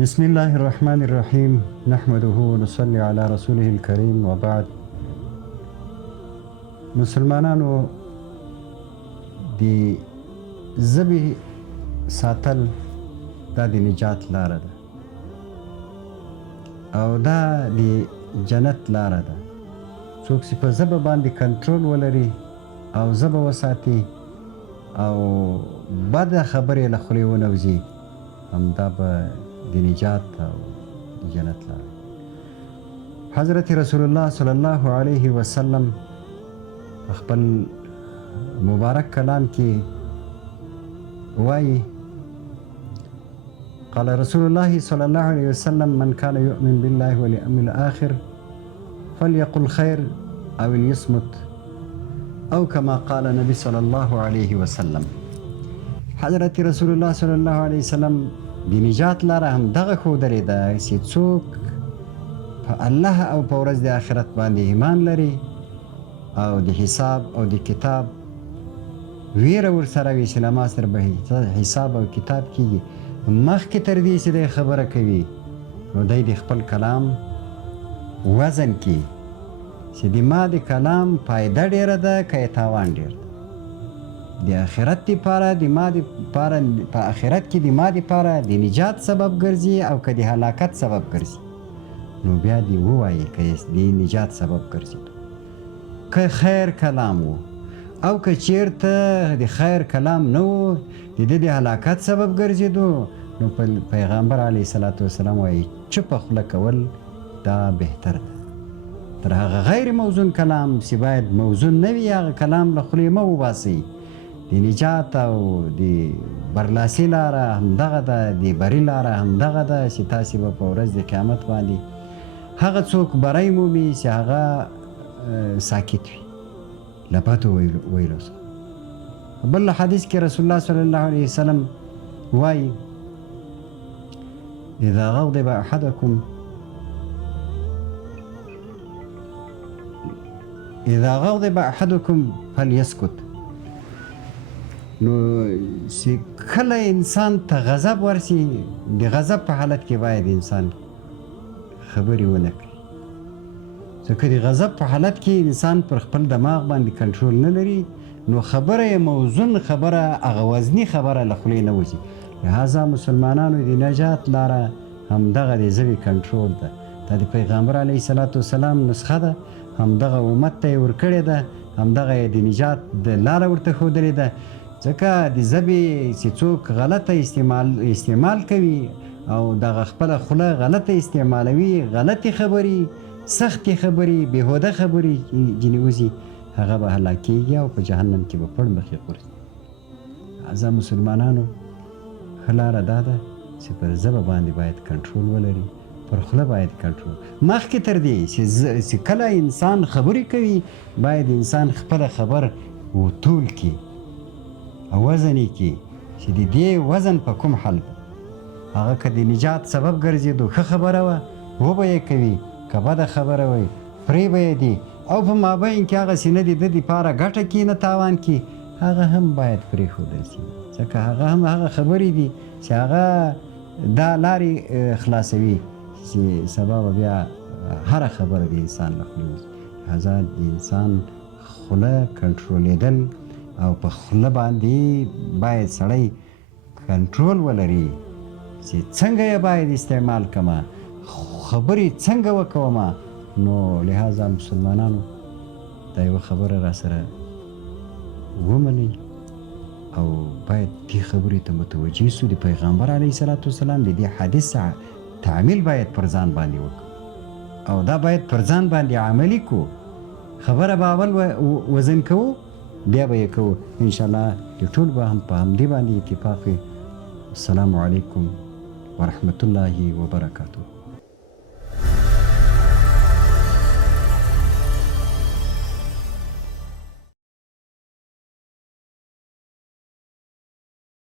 بسم الله الرحمن الرحیم نحمده ونصلي على رسوله الكریم وبعد. مسلمانانو د ژبې ساتل دا د نجات لاره ده او دا د جنت لاره ده. څوک چې په ژبه باندې کنټرول ولري او ژبه وساتي او بده خبرې له خولې ونوځي، همدا به د نجات او د جنت لاره. حضرت رسول الله صلی الله علیه وسلم خپل مبارک کلام کې وایي: قال رسول الله صلی الله علیه وسلم من كان يؤمن بالله واليوم الآخر فليقل خير او ليصمت او كما قال النبي صلی الله علیه وسلم. حضرت رسول الله صلی الله علیه وسلم د نجات لاره هم دغه ښودلې ده چې څوک په الله او په ورځ د آخرت باندې ایمان لري او د حساب او د کتاب ویره ورسره وي چې له ما سره به حساب او کتاب کېږي، مخکې تر دې چې دی خبره کوي نو دی د خپل کلام وزن کړي چې د ما د کلام فایده ډېره ده که یې تاوان ډېر ده. د آخرت دپاره د ما دپاره په آخرت کې د ما دپاره د نجات سبب ګرځي او که د هلاکت سبب ګرځي نو بیا دې ووایي که د نجات سبب ګرځي. که خیر کلام و او که چیرته د خیر کلام نه و د ده د هلاکت سبب ګرځېدو نو پیغمبر علیه صلات وسلام وایي چپه خوله کول دا بهتر ده تر هغه غیر موزون کلام چې باید موزون نه وي. هغه کلام له خولې مه وباسئ. د نجات او د برلاسي لاره همدغه ده، د بري لاره همدغه ده چې تاسې به په ورځ د قیامت باندې هغه څوک بری مومي چې هغه ساکت وي له بدو ویلو څخه. بل حدیث کې رسول الله صلی الله علیه وسلم وایي: اذا غضب احدكم فليسكت. نو چې کله انسان ته غضب ورسي د غضب په حالت کې باید انسان خبرې ونه کړي، ځکه د غضب په حالت کې انسان پر خپل دماغ باندې کنټرول نه لري نو خبره یې موزون خبره هغه وزني خبره له خولې نه وځي. لهذا مسلمانانو د نجات لاره همدغه د ژبې کنټرول ده. دا د پیغمبر علیه صلات وسلام نسخه ده، همدغه امت ته یې ورکړې ده، همدغه یې د نجات د لاره ورته ښودلې ده. ځکه د ژبې چې څوک غلطه استعمال کوي او دغه خپله خوله غلطه استعمالوي، غلطې خبرې، سختې خبرې، بېهوده خبرې ځینې وځي، هغه به هلاکېږي او په جهنم کې به پړ مخې غورځي. لهذا مسلمانانو ښه لاره دا ده چې پر ژبه باندې باید کنټرول ولري، پر خوله باید کنټرول. مخکې تر دې چې کله انسان خبرې کوي باید انسان خپله خبر وتول کړي او وزن یې کړي چې د دې وزن په کوم حال هغه که د نجات سبب ګرځېدو ښه خبره وه وبه یې کوي، که بده خبره وی پرې به یې دي او په مابین کې هغسې نه د ده دپاره ګټه کړي نه تاوان کړي، هغه هم باید پرېښودل شي. ځکه هغه هم هغه خبرې دي چې هغه دا لارې خلاصوي چې سبا به بیا هره خبره د انسان له خولې وځي. لهذا د انسان خوله کنټرولېدل او په خوله باندې باید سړی کنټرول ولري چې څنګه یې باید استعمال کړمه، خبرې څنګه وکومه. نو لهذا مسلمانانو دا یوه خبره را سره ومنئ او باید دې خبرې ته متوجه سو. د پیغمبر علیه صلات وسلام د دې حدیث تعمیل باید پر ځان باندې وکړو او دا باید پر ځان باندې عملي کو. خبره به اول وزن کوو بیا به یې کوو. انشاءالله د ټول به هم په همدې باندې اتفاق وي. السلام علیکم ورحمة الله وبرکاته.